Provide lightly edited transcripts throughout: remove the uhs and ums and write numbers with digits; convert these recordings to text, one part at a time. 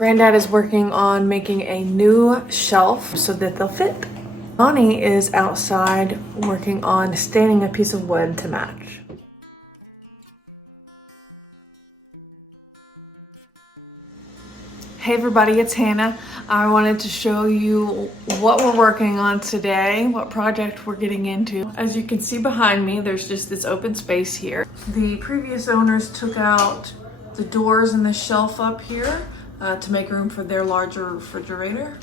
Granddad is working on making a new shelf so that they'll fit. Nonnie is outside working on staining a piece of wood to match. Hey everybody, it's Hannah. I wanted to show you what we're working on today, what project we're getting into. As you can see behind me, there's just this open space here. The previous owners took out the doors and the shelf up here to make room for their larger refrigerator.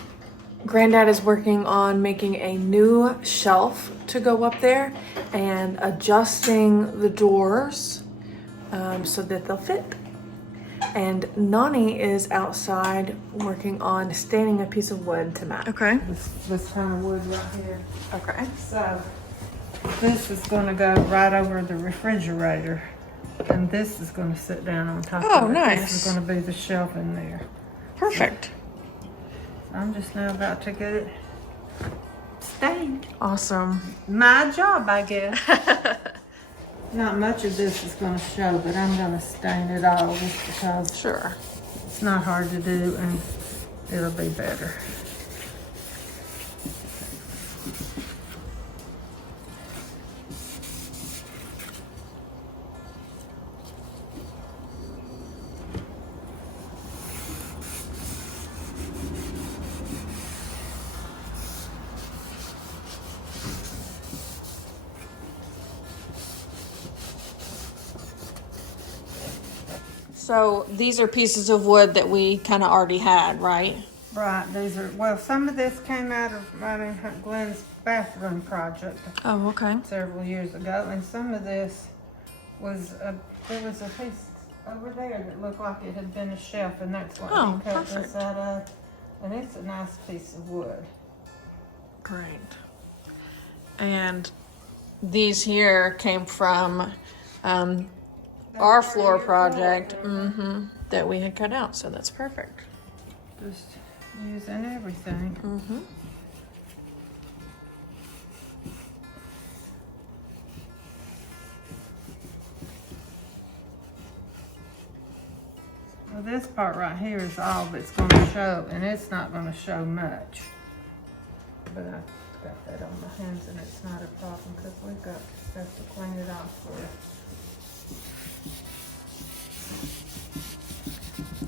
Granddad is working on making a new shelf to go up there and adjusting the doors so that they'll fit. And Nonnie is outside working on staining a piece of wood to match. Okay. This kind of wood right here. Okay. So this is going to go right over the refrigerator, and this is going to sit down on top of it. Oh, nice. This is going to be the shelf in there. Perfect. So I'm just now about to get it stained. Awesome. My job, I guess. Not much of this is going to show, but I'm going to stain it all just because Sure. it's not hard to do and it'll be better. So these are pieces of wood that we kind of already had, right? Right, these are, well, some of this came out of Glenn's bathroom project Oh, okay. several years ago, and some of this was, there was a piece over there that looked like it had been a shelf, and that's what Oh, he cut this perfect. out of, and it's a nice piece of wood. Great. And these here came from our floor project that we had cut out, so that's perfect. Just using everything. Well, this part right here is all that's going to show, and it's not going to show much. But I got that on my hands, and it's not a problem because we've got stuff to clean it off with.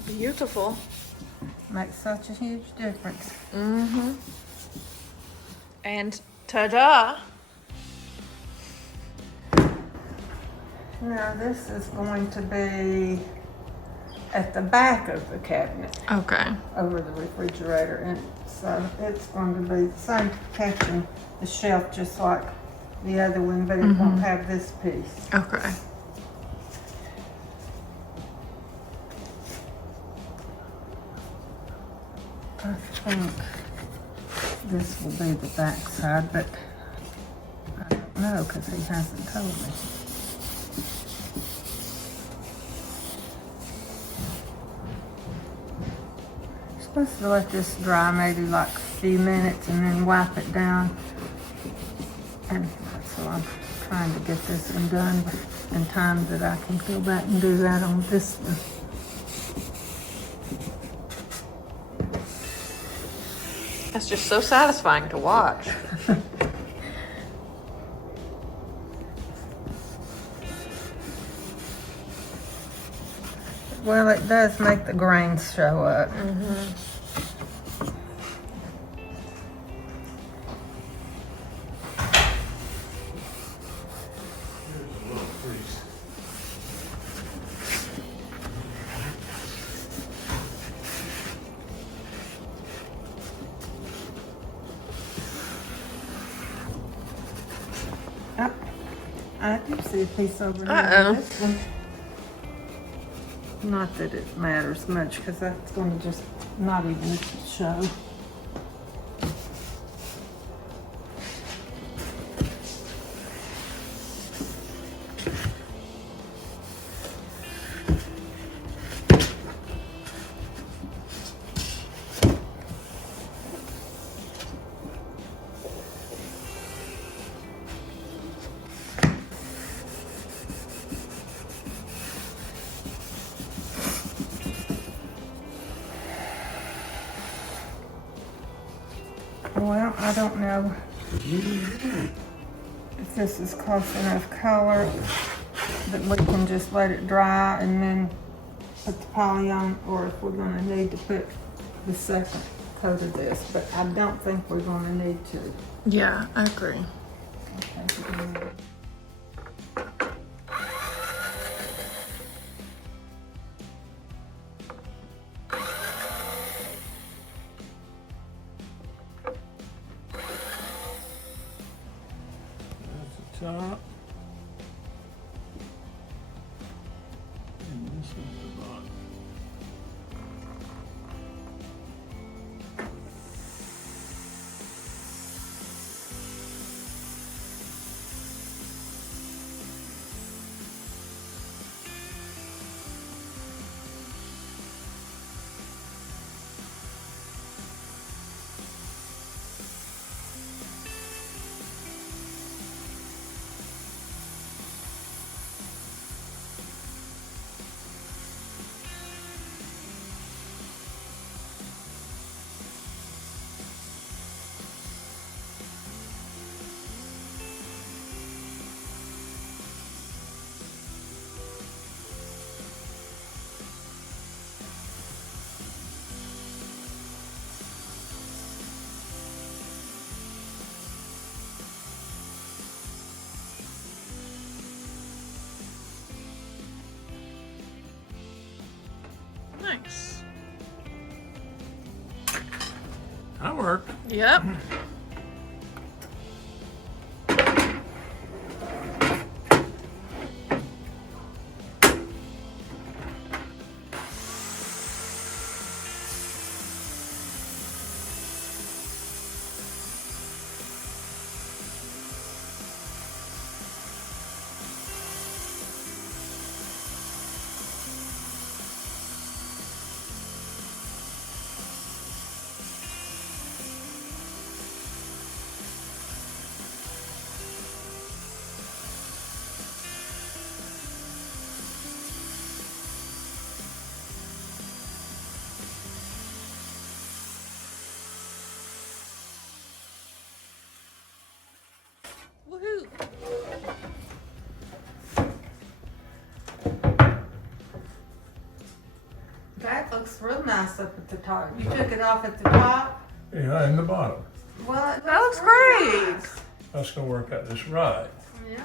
Beautiful. Makes such a huge difference. And ta-da! Now this is going to be at the back of the cabinet Okay. over the refrigerator, and so it's going to be the same catching the shelf just like the other one, but it won't have this piece. Okay. I think this will be the back side, but I don't know because he hasn't told me. You're supposed to let this dry maybe like a few minutes and then wipe it down. And so I'm trying to get this one done in time that I can go back and do that on this one. That's just so satisfying to watch. Well, it does make the grains show up. Oh, I do see a piece over here. Uh-oh. This one. Not that it matters much, because that's going to just not even show. Well, I don't know if this is close enough color that we can just let it dry and then put the poly on, or if we're gonna need to put the second coat of this, but I don't think we're gonna need to. Yeah, I agree. Okay. Top. And this is the bottom. Nice. That worked. Yep. Woohoo! That looks real nice up at the top. You took it off at the top? Yeah, and the bottom. Well, That looks great. nice. That's gonna work out just right. Yeah.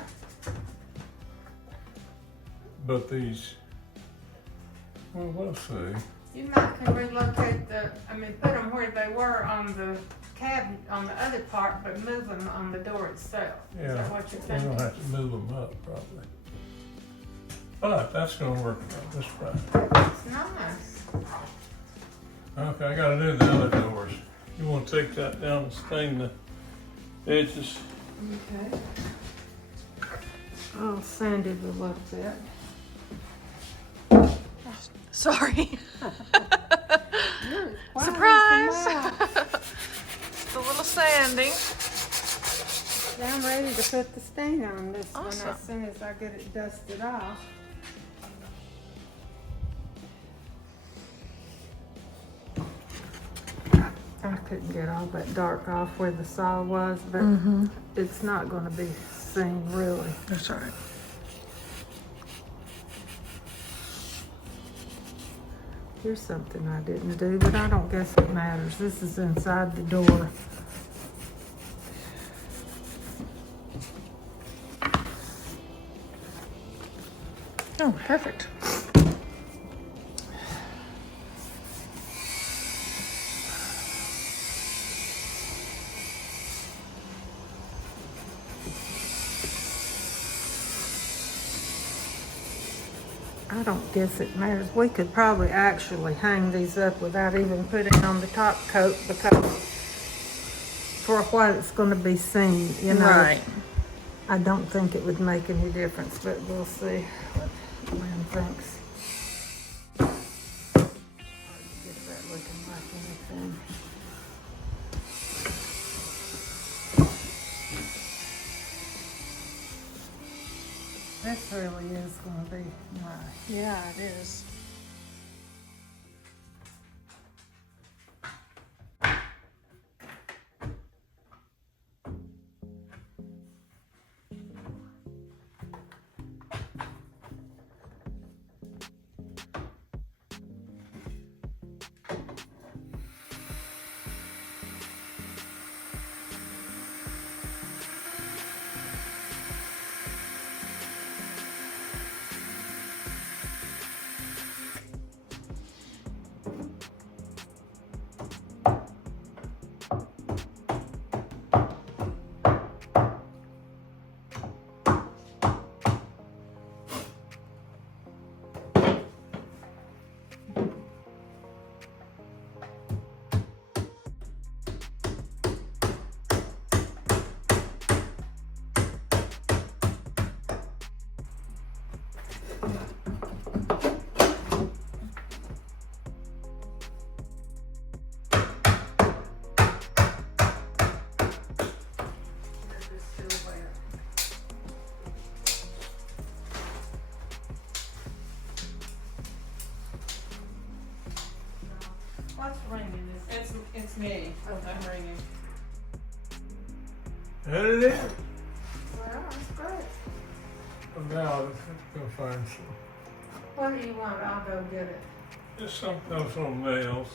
But these, well, we'll see. You might can relocate put them where they were on the cabinet, on the other part, but move them on the door itself. Is Yeah, that what you're we're thinking? gonna have to move them up probably. But that's gonna work out just right. It's nice. Okay, I gotta do the other doors. You wanna take that down and stain the edges? Okay. I'll sand it a little bit. Sorry. Wow, Surprise! it's It's a little sanding. I'm ready to put the stain on this one Awesome. as soon as I get it dusted off. I couldn't get all that dark off where the saw was, but it's not going to be seen really. That's all right. Here's something I didn't do, but I don't guess it matters. This is inside the door. Oh, perfect. I don't guess it matters. We could probably actually hang these up without even putting on the top coat because for what it's going to be seen, you know. Right. I don't think it would make any difference, but we'll see what Lynn thinks. Hard to get that looking like anything. This really is going to be nice. Yeah, it is. What's ringing? It's me. I'm ringing. That it is. Well, that's great. Well, now let's go find some. What do you want? I'll go get it. Just some nails.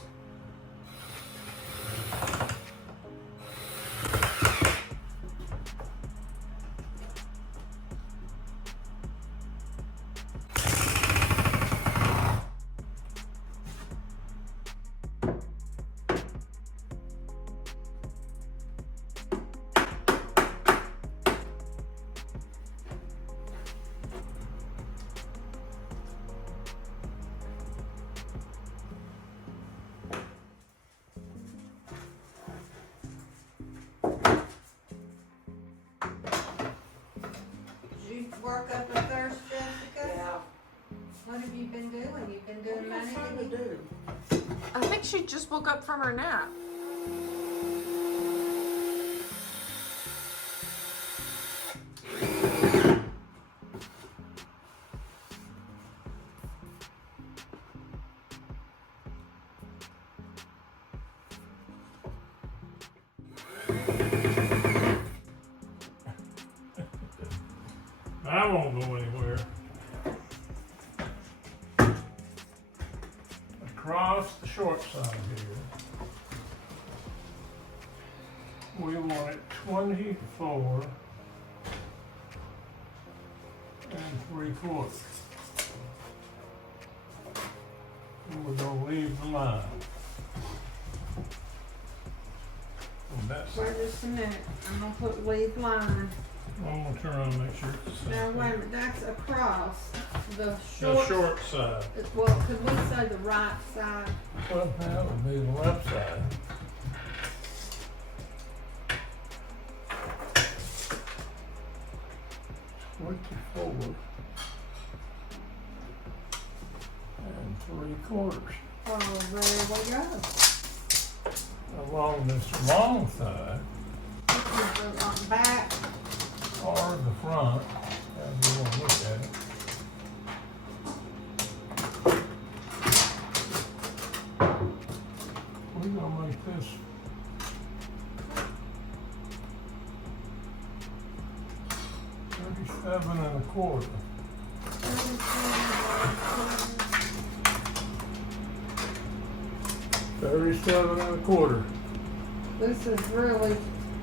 Did you work up a thirst, Jessica? Yeah. What have you been doing? You've been doing money to do. I think she just woke up from her nap. I won't go anywhere. Across the short side here, we want it 24 3/4. And we're gonna leave the line. And that's, Wait just a minute. I'm gonna put leave line. I'm gonna turn around and make sure it's the Now same wait a thing. minute, that's across the The short. short side. Well, could we say the right side? Well, that would be the left side. Forward and 3/4 Oh, there we go. along this long side On the back. or the front, as you want to look at it. We're gonna make this 37 1/4. 37 1/4. This is really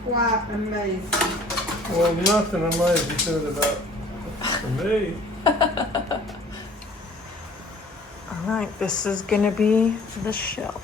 quite amazing. Well, nothing amazing to it about for me. All right, this is gonna be the shelf.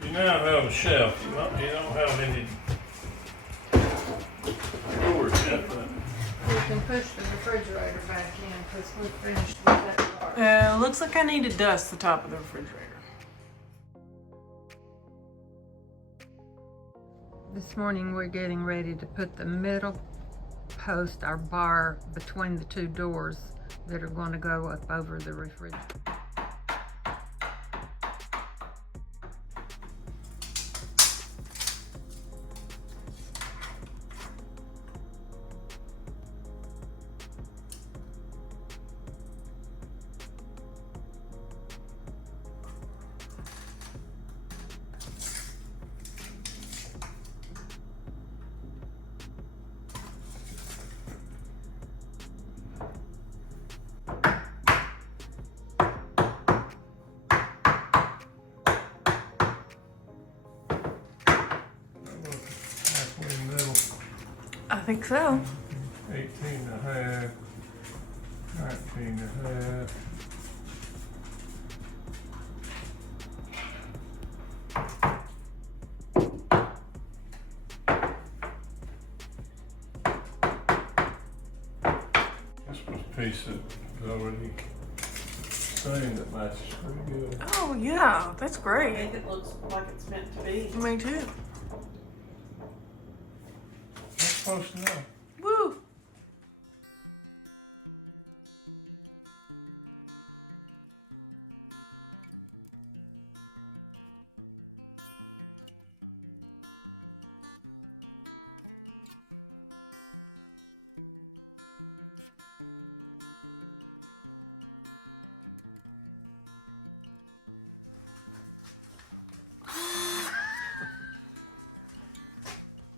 You now have a shelf. You don't have any drawers yet, but We can push the refrigerator back in because we're finished with that part. Looks like I need to dust the top of the refrigerator. This morning we're getting ready to put the middle post, our bar, between the two doors that are going to go up over the refrigerator. halfway in the middle, I think so. 18 1/2, 19 1/2. This was a piece of There's already stain that matches pretty good. Oh yeah, that's I great. think it looks like it's meant to be. Me too. That's close enough. Woo!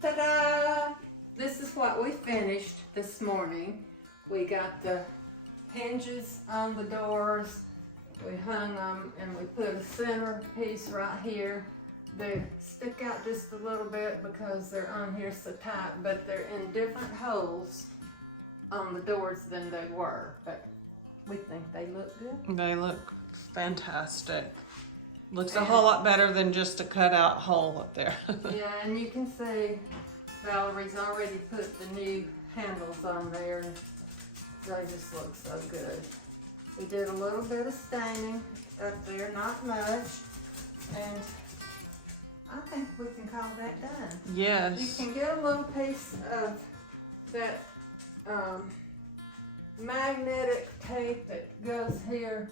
Ta-da! This is what we finished this morning. We got the hinges on the doors. We hung them and we put a center piece right here. They stick out just a little bit because they're on here so tight, but they're in different holes on the doors than they were. But we think they look good. They look fantastic. Looks a whole lot better than just a cutout hole up there. Yeah, and you can see Valerie's already put the new handles on there, and they just look so good. We did a little bit of staining up there, not much, and I think we can call that done. You Yes. can get a little piece of that magnetic tape that goes here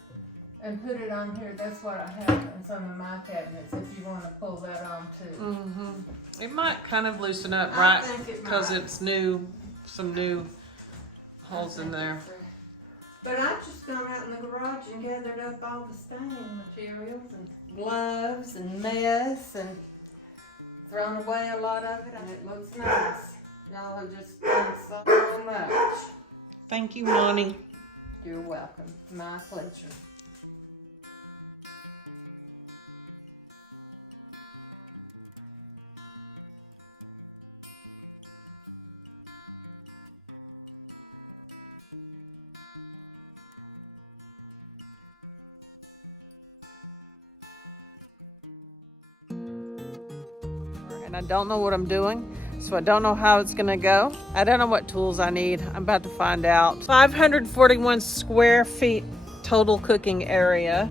and put it on here. That's what I have in some of my cabinets if you want to pull that on too. It might kind of loosen up, I right? think it Because might. it's new, some new holes in there. But I've just gone out in the garage and gathered up all the staining materials and gloves and mess and thrown away a lot of it, and it looks nice. Y'all have just done so much. Thank you, Nonnie. You're welcome. My pleasure. And I don't know what I'm doing, so I don't know how it's gonna go. I don't know what tools I need. I'm about to find out. 541 square feet total cooking area.